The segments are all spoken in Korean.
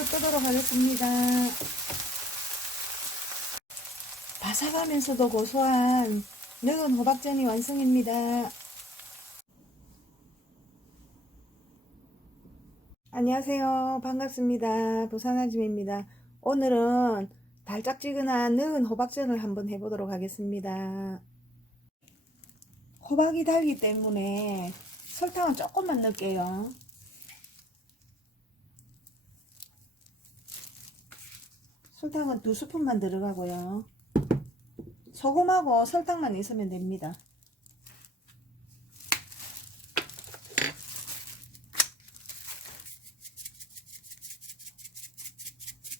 불 끄도록 하겠습니다. 바삭하면서도 고소한 능은 호박전이 완성입니다. 안녕하세요. 반갑습니다. 부산 아줌입니다. 오늘은 달짝지근한 능은 호박전을 한번 해보도록 하겠습니다. 호박이 달기 때문에 설탕은 조금만 넣을게요. 설탕은 두 스푼만 들어가고요. 소금하고 설탕만 있으면 됩니다.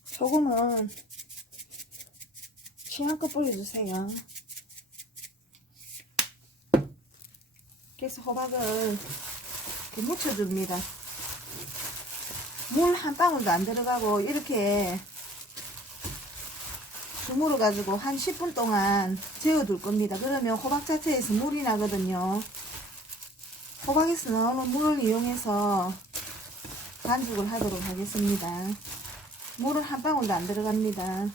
소금은 취향껏 뿌려주세요. 그래서 호박을 이렇게 묻혀줍니다. 물 한 방울도 안 들어가고 이렇게 주물어 가지고 한 10분 동안 재워둘 겁니다. 그러면 호박 자체에서 물이 나거든요. 호박에서 나오는 물을 이용해서 반죽을 하도록 하겠습니다. 물은 한 방울도 안 들어갑니다. 한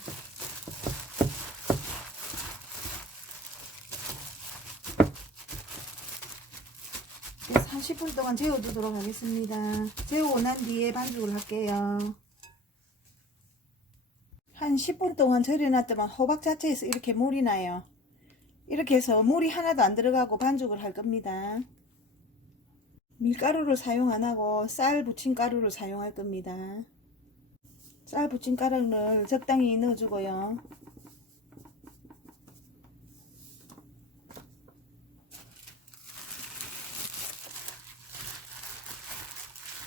10분 동안 재워두도록 하겠습니다. 재우고 난 뒤에 반죽을 할게요. 한 10분 동안 절여놨더만 호박 자체에서 이렇게 물이 나요. 이렇게 해서 물이 하나도 안 들어가고 반죽을 할 겁니다. 밀가루를 사용 안 하고 쌀 부침가루를 사용할 겁니다. 쌀 부침가루를 적당히 넣어주고요.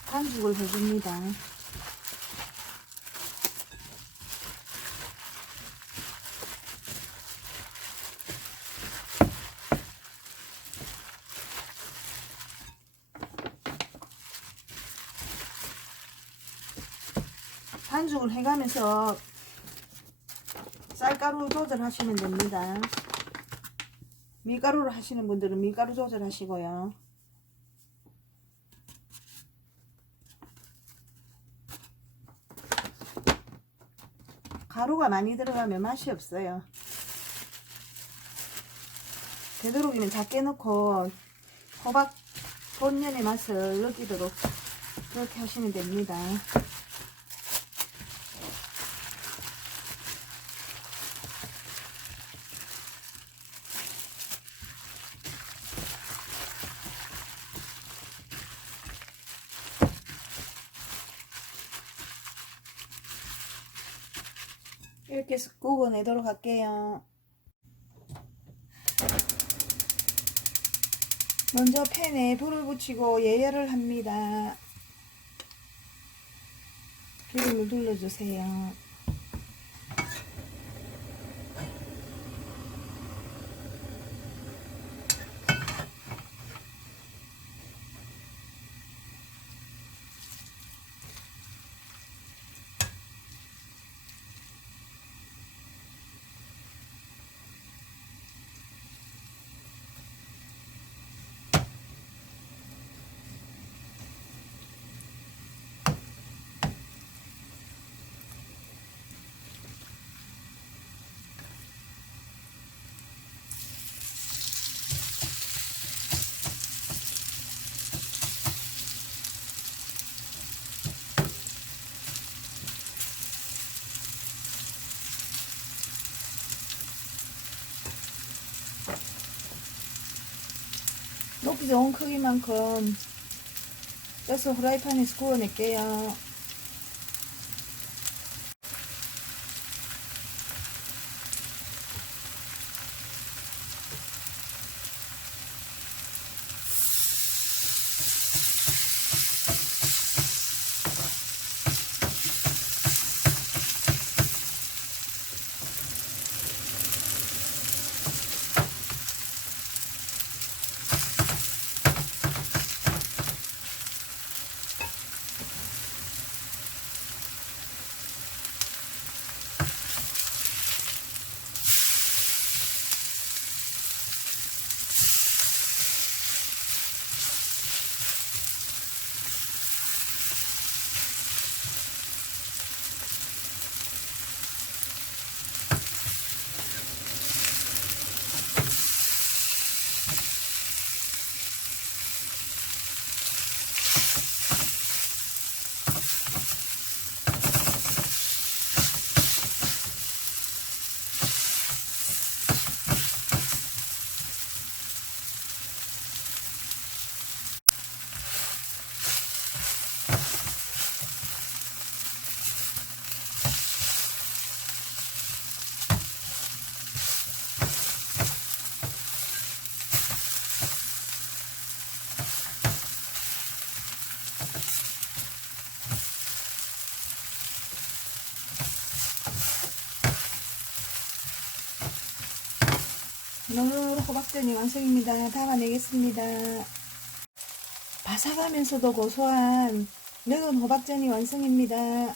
반죽을 해줍니다. 반죽을 해가면서 쌀가루 조절하시면 됩니다. 밀가루를 하시는 분들은 밀가루 조절하시고요. 가루가 많이 들어가면 맛이 없어요. 되도록이면 작게 넣고 호박 본연의 맛을 느끼도록 그렇게 하시면 됩니다. 이렇게 해서 구워내도록 할게요. 먼저 팬에 불을 붙이고 예열을 합니다. 기름을 둘러주세요. 좋은 크기만큼 떠서 후라이팬에서 구워 낼게요. 너무 호박전이 완성입니다. 담아내겠습니다. 바삭하면서도 고소한 매운 호박전이 완성입니다.